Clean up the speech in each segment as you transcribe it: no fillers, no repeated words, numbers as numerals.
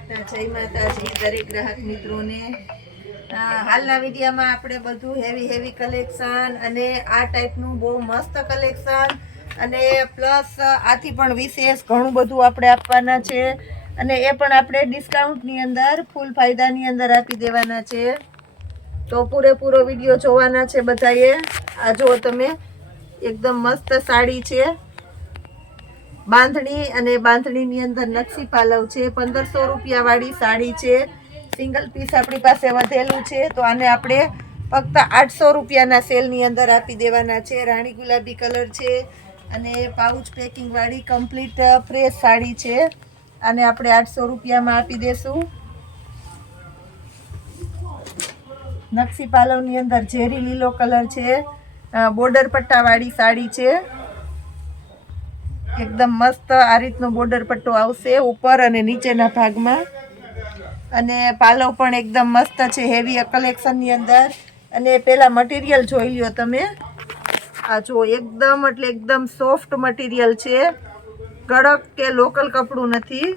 પાટના જય માતાજી દરેક ગ્રાહક મિત્રોને હાલના વિડીયોમાં આપણે બધું હેવી કલેક્શન અને આ ટાઈપનું બહુ મસ્ત કલેક્શન અને પ્લસ આથી પણ વિશેષ ઘણું બધું આપણે આપવાના છે અને એ પણ આપણે ડિસ્કાઉન્ટની અંદર ફૂલ ફાયદાની અંદર આપી દેવાના છે। તો પૂરેપૂરો વિડીયો જોવાના છે બધાએ। આ જો તમે એકદમ મસ્ત સાડી છે, બાંધણી અને બાંધણીની અંદર નકશી પાલવ છે। 1500 રૂપિયા વાળી સાડી છે, સિંગલ પીસ આપણી પાસે વધેલું છે તો આને આપણે ફક્ત 800 રૂપિયાના સેલની અંદર આપી દેવાના છે। રાણી ગુલાબી કલર છે અને પાઉચ પેકિંગ વાળી કમ્પ્લીટ ફ્રેશ સાડી છે, આને આપણે 800 રૂપિયામાં આપી દેશું। નકશી પાલવની અંદર ઝેરી લીલો કલર છે, બોર્ડર પટ્ટા વાળી સાડી છે, એકદમ મસ્ત આ રીતનો બોર્ડર પટ્ટો આવશે ઉપર અને નીચેના ભાગમાં અને પાલવ પણ એકદમ મસ્ત છે હેવી કલેક્શનની અંદર। અને પેલા મટીરિયલ જોઈ લ્યો તમે, આ જો એકદમ એટલે એકદમ સોફ્ટ મટીરિયલ છે, કડક કે લોકલ કપડું નથી,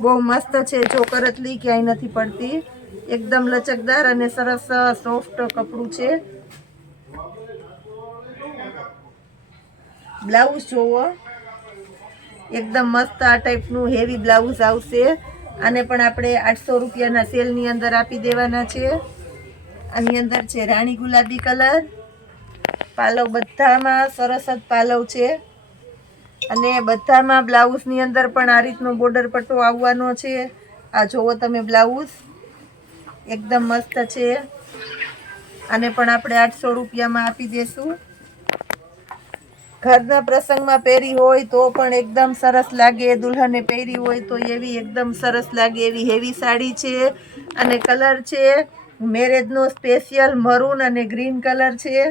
બહુ મસ્ત છે। જો કરતલી ક્યાંય નથી પડતી, એકદમ લચકદાર અને સરસ સોફ્ટ કપડું છે। બ્લાઉઝ જોવો, એકદમ મસ્ત આ ટાઈપનું હેવી બ્લાઉઝ આવશે, આને પણ આપણે 800 રૂપિયાના સેલની અંદર આપી દેવાના છે। આની અંદર છે રાણી ગુલાબી કલર, પાલવ બધામાં સરસ જ પાલવ છે અને બધામાં બ્લાઉઝની અંદર પણ આ રીતનો બોર્ડર પટ્ટો આવવાનો છે। આ જોવો તમે બ્લાઉઝ એકદમ મસ્ત છે, આને પણ આપણે 800 રૂપિયામાં આપી દેશું। ઘરના પ્રસંગમાં પહેરી હોય તો પણ એકદમ સરસ લાગે, દુલ્હને પહેરી હોય તો એવી એકદમ સરસ લાગે એવી હેવી સાડી છે અને કલર છે મેરેજનો સ્પેશિયલ મરૂન અને ગ્રીન કલર છે।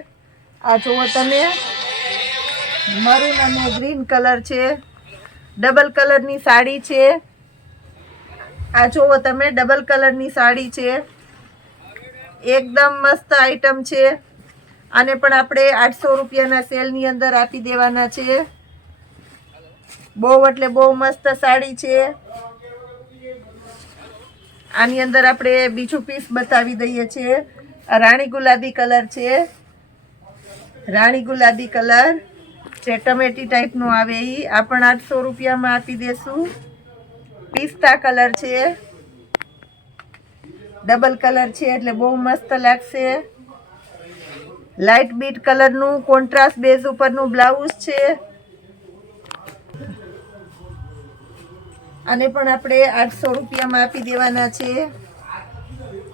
આ જુઓ તમે, મરૂન અને ગ્રીન કલર છે, ડબલ કલરની સાડી છે। આ જુઓ તમે ડબલ કલરની સાડી છે, એકદમ મસ્ત આઈટમ છે, આને પણ આપણે 800 રૂપિયાના સેલની અંદર આપી દેવાના છે। બહુ એટલે બહુ મસ્ત સાડી છે। આની અંદર આપણે બીજું પીસ બતાવી દઈએ છીએ, રાણી ગુલાબી કલર છે, રાણી ગુલાબી કલર જે ટમેટી ટાઈપનું આવે એ આ પણ 800 રૂપિયામાં આપી દેશું। પિસ્તા કલર છે, ડબલ કલર છે એટલે બહુ મસ્ત લાગશે। લાઇટ બીટ કલરનું કોન્ટ્રાસ્ટ બેઝ ઉપરનું બ્લાઉઝ છે, આને પણ આપણે 800 રૂપિયામાં આપી દેવાના છે।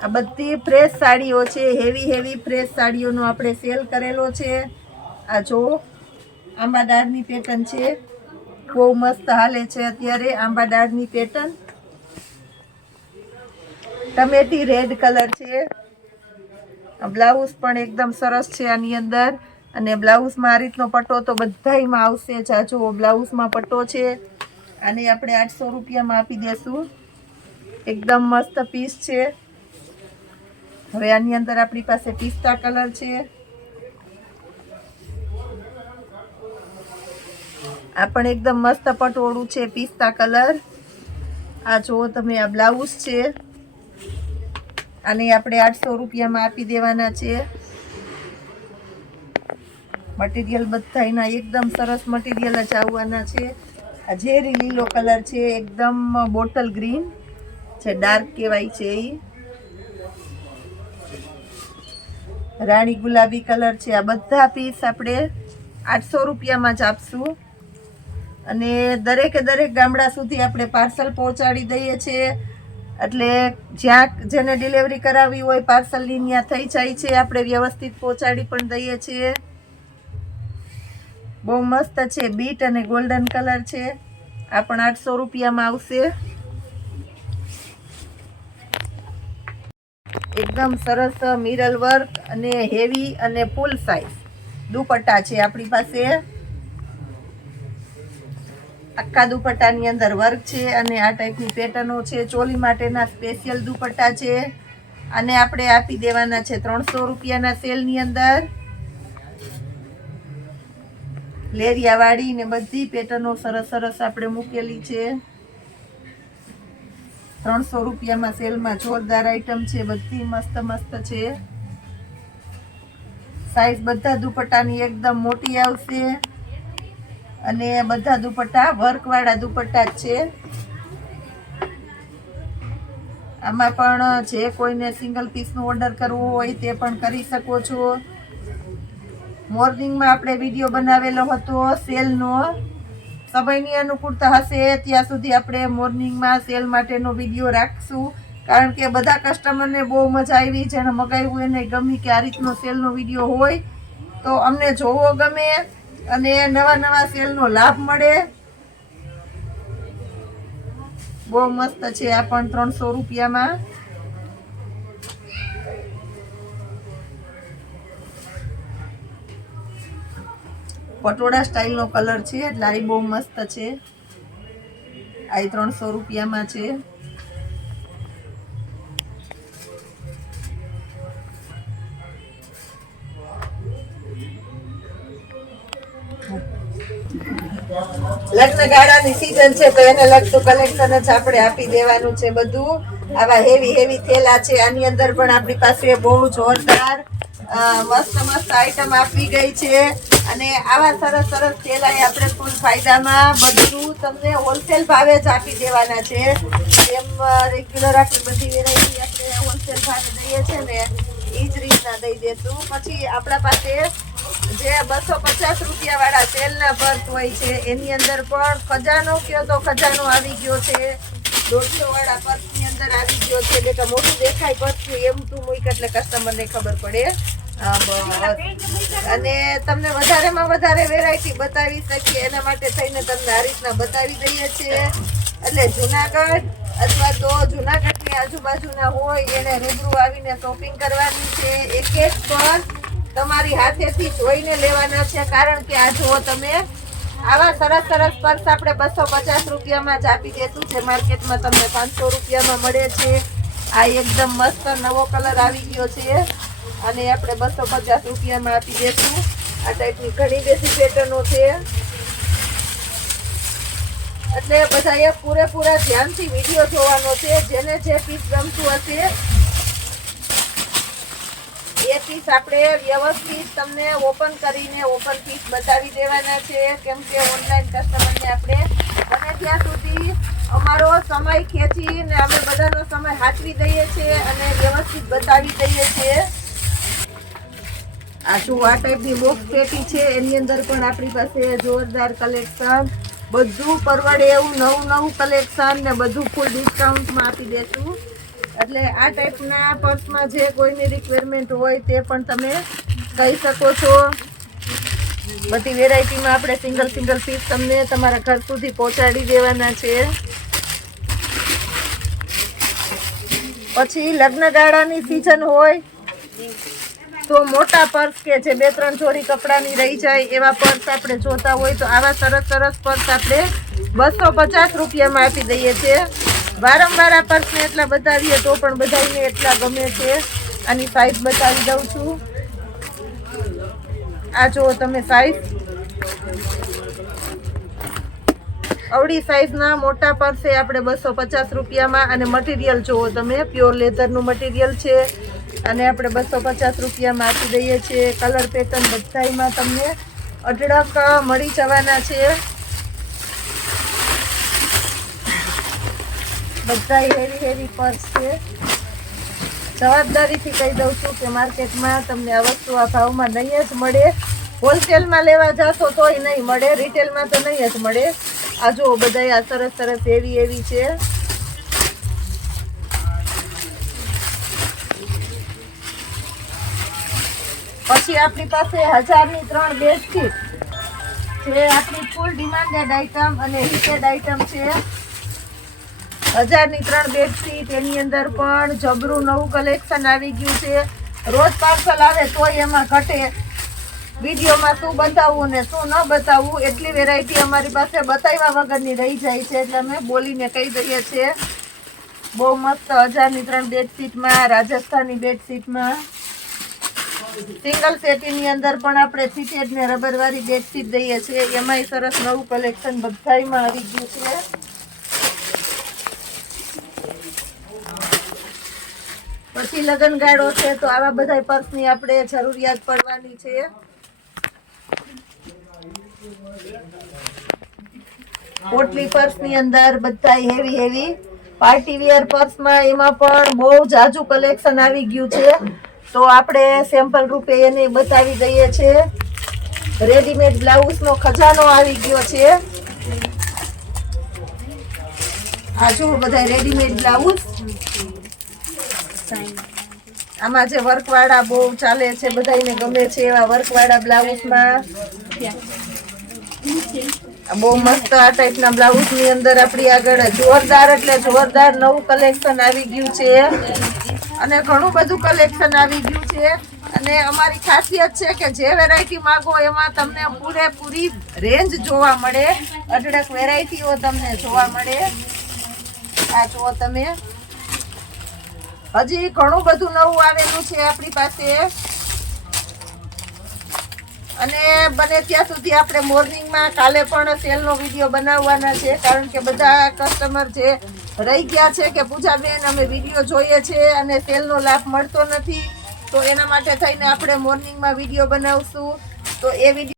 આ બધી ફ્રેશ સાડીઓ છે, હેવી ફ્રેશ સાડીઓનો આપણે સેલ કરેલો છે। આ જો આંબા ડાળની પેટર્ન છે, બહુ મસ્ત હાલે છે અત્યારે આંબા ડાળની પેટર્ન। ટમેટી રેડ કલર છે, બ્લાઉઝ પણ એકદમ સરસ છે આની અંદર અને બ્લાઉઝમાં આ રીતનો પટ્ટો તો બધાયમાં આવશે। જાજો બ્લાઉઝમાં પટ્ટો છે, આને આપણે 800 રૂપિયામાં આપી દેશું। એકદમ મસ્ત પીસ છે। હવે આની અંદર આપણી પાસે પિસ્તા કલર છે, આ પણ એકદમ મસ્ત પટોળું છે પિસ્તા કલર। આ જુઓ તમે આ બ્લાઉઝ છે, આને આપણે 800 રૂપિયામાં આપી દેવાના છે। મટીરિયલ બધાયના એકદમ સરસ મટીરિયલ જ આવવાના છે। આ ઝેરી લીલો કલર છે, એકદમ બોટલ ગ્રીન જે ડાર્ક કહેવાય છે એ, રાણી ગુલાબી કલર છે। આ બધા પીસ આપણે 800 રૂપિયામાં જ આપશું અને દરેકે દરેક ગામડા સુધી આપણે પાર્સલ પહોંચાડી દઈએ છીએ, એટલે જ્યાં જેને ડિલિવરી કરાવવી હોય પાર્સલની ત્યાં થઈ જાય છે, આપણે વ્યવસ્થિત પહોંચાડી પણ દઈએ છીએ। બહુ મસ્ત છે, બીટ અને ગોલ્ડન કલર છે, આ પણ 800 રૂપિયામાં આવશે। એકદમ સરસ મિરર વર્ક અને હેવી અને ફૂલ સાઇઝ દુપટ્ટા છે આપણી પાસે। આખા દુપટ્ટાની અંદર વર્ક છે અને આ ટાઈપની પેટર્નો છે, ચોલી માટેના સ્પેશિયલ દુપટ્ટા છે, આને આપણે આપી દેવાના છે 300 રૂપિયાના સેલની અંદર। લેરિયાવાળી ને બધી પેટર્નો સરસ આપણે મૂકેલી છે। 300 રૂપિયામાં સેલમાં જોરદાર આઈટમ છે, બધી મસ્ત મસ્ત છે. સાઈઝ બધા દુપટ્ટાની એકદમ મોટી આવશે અને બધા દુપટ્ટા વર્કવાળા દુપટ્ટા જ છે. આમાં પણ જે કોઈને સિંગલ પીસનો ઓર્ડર કરવો હોય તે પણ કરી શકો છો. મોર્નિંગમાં આપણે વિડીયો બનાવેલો હતો સેલનો, સમયની અનુકૂળતા હશે ત્યાં સુધી આપણે મોર્નિંગમાં સેલ માટેનો વિડીયો રાખશું, કારણ કે બધા કસ્ટમરને બહુ મજા આવી. જેને મગાવ્યું એને ગમી કે આ રીતનો સેલનો વિડીયો હોય તો અમને જોવો ગમે અને નવા નવા સેલનો લાભ મળે. બહુ મસ્ત છે આ પણ 300 રૂપિયામાં. પટોળા સ્ટાઇલનો કલર છે એટલે આ બહુ મસ્ત છે. આ 300 રૂપિયામાં છે. લગ્ન ગાળાની સીઝન છે તો એને લગતું કલેક્શન જ આપણે આપી દેવાનું છે બધું. આવા હેવી થેલા છે, આની અંદર પણ આપણી પાસે બહુ જોરદાર મસ્ત મસ્ત આઈટમ આપી ગઈ છે અને આવા સરસ થેલા આપણે ફૂલ ફાયદામાં બધું તમને હોલસેલ ભાવે જ આપી દેવાના છે. એમ રેગ્યુલર આપણી બધી વેરાયટી આપણે હોલસેલ ભાવે દઈએ છે ને એ જ રીતના દઈ દેશું. પછી આપણા પાસે જે 250 રૂપિયા વાળા સેલના પર્સ હોય છે એની અંદર પણ ખજાનો કયો તો ખજાનો આવી ગયો છે. 150 વાળા પર્સની અંદર આવી ગયો છે એટલે મોટું દેખાય પર્સ એવું તું મૂક એટલે કસ્ટમરને ખબર પડે. અને તમને વધારેમાં વધારે વેરાયટી બતાવી શકીએ એના માટે થઈને તમને આ રીતના બતાવી દઈએ છીએ. એટલે જુનાગઢ અથવા તો જુનાગઢની આજુબાજુના હોય એને રૂબરૂ આવીને શોપિંગ કરવાની છે. એક પર તમારી હાથેથી જોઈને લેવાના છે, કારણ કે આ જુઓ તમે આવા સરસ પર્સ આપણે 250 રૂપિયામાં જ આપી દેશું, જે માર્કેટમાં તમને 500 રૂપિયામાં મળે છે. આ એકદમ મસ્ત નવો કલર આવી ગયો છે અને આપણે 250 રૂપિયામાં આપી દેશું. આ ટાઈપની ઘણી બેસી પેટર્નો છે એટલે બધાએ પૂરેપૂરા ધ્યાનથી વિડીયો જોવાનો છે. જેને જે પીસ ગમતું હશે એ પીસ આપણે વ્યવસ્થિત તમને ઓપન કરીને ઓપન પીસ બતાવી દેવાના છે, કેમ કે ઓનલાઈન કસ્ટમરને આપણે બને ત્યાં સુધી અમારો સમય ખેંચીને અમે બધાનો સમય હાચવી દઈએ છીએ અને વ્યવસ્થિત બતાવી દઈએ છીએ. આ શું આ ટાઈપની બોક્સ પેટી છે, એની અંદર પણ આપણી પાસે જોરદાર કલેક્શન, બધું પરવડે એવું નવું કલેક્શન ને બધું ફૂલ ડિસ્કાઉન્ટમાં આપી દેશું. એટલે આ ટાઈપના પર્સમાં જે કોઈની રિક્વાયરમેન્ટ હોય તે પણ તમે કહી શકો છો. બધી વેરાયટીમાં આપણે સિંગલ પીસ તમને તમારા ઘર સુધી પહોંચાડી દેવાના છે. પછી લગ્ન ગાળાની સિઝન હોય તો મોટા પર્સ કે જે 2-3 જોડી કપડાની રહી જાય એવા પર્સ આપણે જોતા હોય તો આવા સરસ પર્સ આપણે 250 રૂપિયામાં આપી દઈએ છીએ. વારંવાર આ પર્સને એટલા બતાવીએ તો પણ બધાને એટલા ગમે છે. આની સાઈઝ બતાવી દઉં છું. આ જુઓ તમે સાઈઝ, અવળી સાઈઝના મોટા પર્સ એ આપણે 250 રૂપિયામાં અને મટીરિયલ જુઓ તમે પ્યોર લેધરનું મટીરિયલ છે અને આપણે 250 રૂપિયામાં આપી દઈએ છીએ. કલર પેટર્ન બધામાં તમને અઢળક મળી જવાના છે. બધા હેવી પર્સ છે. જવાબદારીથી કહી દઉં છું કે માર્કેટમાં તમને આ વસ્તુ આ ભાવમાં નહીં જ મળે. હોલસેલમાં લેવા જશો તોય નહીં મળે, રિટેલમાં તો નહીં જ મળે. આ જુઓ બધા આ સરસ હેવી છે. પછી આપણી પાસે 1000ની 3 બેડશીટ જે આપણી ફૂલ ડિમાન્ડેડ આઈટમ અને હિટેડ આઈટમ છે. 1000ની 3 બેડશીટ, એની અંદર પણ જબરું નવું કલેક્શન આવી ગયું છે. રોજ પાર્સલ આવે તોય એમાં ઘટે. વિડીયોમાં શું બતાવવું ને શું ન બતાવવું એટલી વેરાયટી અમારી પાસે બતાવ્યા વગરની રહી જાય છે, એટલે અમે બોલીને કહી દઈએ છીએ. બહુ મસ્ત 1000ની 3 બેડશીટમાં, રાજસ્થાની બેડશીટમાં સિંગલ સેટીની અંદર પણ આપણે ફિટેડ ને રબરવાળી બેડશીટ દઈએ છીએ. એમાંય સરસ નવું કલેક્શન બધામાં આવી ગયું છે. પછી લગનગાળો છે તો આવા બધા પર્સની આપણે જરૂરિયાત પડવાની છે. પોટલી પર્સની અંદર બધા હેવી પાર્ટી વેર પર્સમાં એમાં પણ બહુ જાજુ કલેક્શન આવી ગયું છે. તો આપણે સેમ્પલ રૂપે એને બતાવી દઈએ છે. રેડીમેડ બ્લાઉઝનો ખજાનો આવી ગયો છે. આ જો બધા રેડીમેડ બ્લાઉઝ, આમાં જે વર્કવાળા બહુ ચાલે છે, બધાને ગમે છે એવા વર્કવાળા બ્લાઉઝમાં બહુ મસ્ત આ ટાઈપના બ્લાઉઝની અંદર આપણી આગળ જોરદાર એટલે જોરદાર નવું કલેક્શન આવી ગયું છે અને ઘણું બધું કલેક્શન આવી ગયું છે. અને અમારી ખાસિયત છે કે જે વેરાયટી માંગો એમાં તમને પૂરેપૂરી રેન્જ જોવા મળે. અઢળક વેરાયટીઓ તમને જોવા મળે. આ જુઓ તમે, હજી ઘણું બધું નવું આવેલું છે આપણી પાસે. અને બને ત્યાં સુધી આપણે મોર્નિંગમાં કાલે પણ સેલનો વિડીયો બનાવવાના છે, કારણ કે બધા કસ્ટમર જે રહી ગયા છે કે પૂજાબેન અમે વિડીયો જોઈએ છે અને સેલનો લાભ મળતો નથી, તો એના માટે થઈને આપણે મોર્નિંગમાં વિડીયો બનાવશું. તો એ વિડીયો